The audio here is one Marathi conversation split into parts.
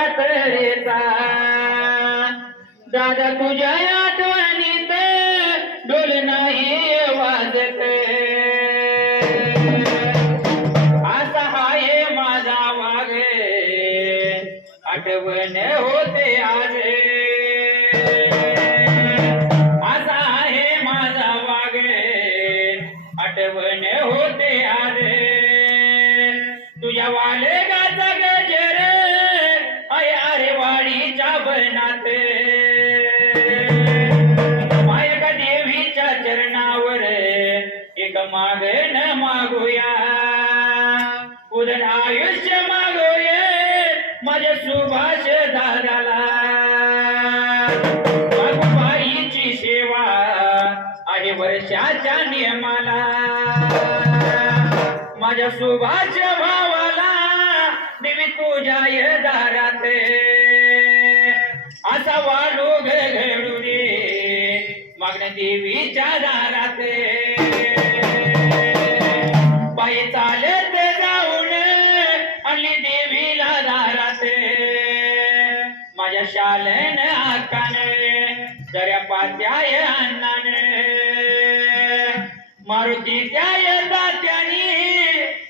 यात्रेचा दादा तुझ्या आठवणीत डोल नाही वाजत. असा हाय माझा वागे आठवण होते आज. एक न मागूया. उदर आयुष्य मागूया माझ्या सुभाष दादाला. बाईची सेवा आहे वर्षाच्या नियमाला. माझ्या सुभाष भावाला देवी तुझ्या या दारात. असा वाढू घडू रे मागण्या देवीच्या दारात. माझ्या शालन आकाने दर्या पात्याय अन्नाने मारुती त्याय दात्यानी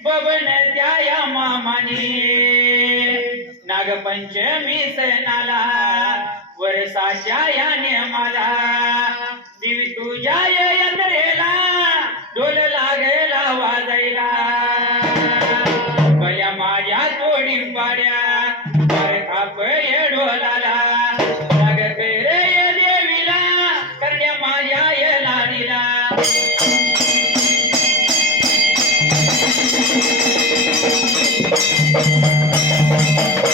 बबन त्याय मामानी नागपंचमी सणाला वर्षाच्या या नियमाला देवी तुझ्या यंत्रेला यात्रेला ढोल लागेला वाजायला भल्या माझ्या तोडी पाड्या Música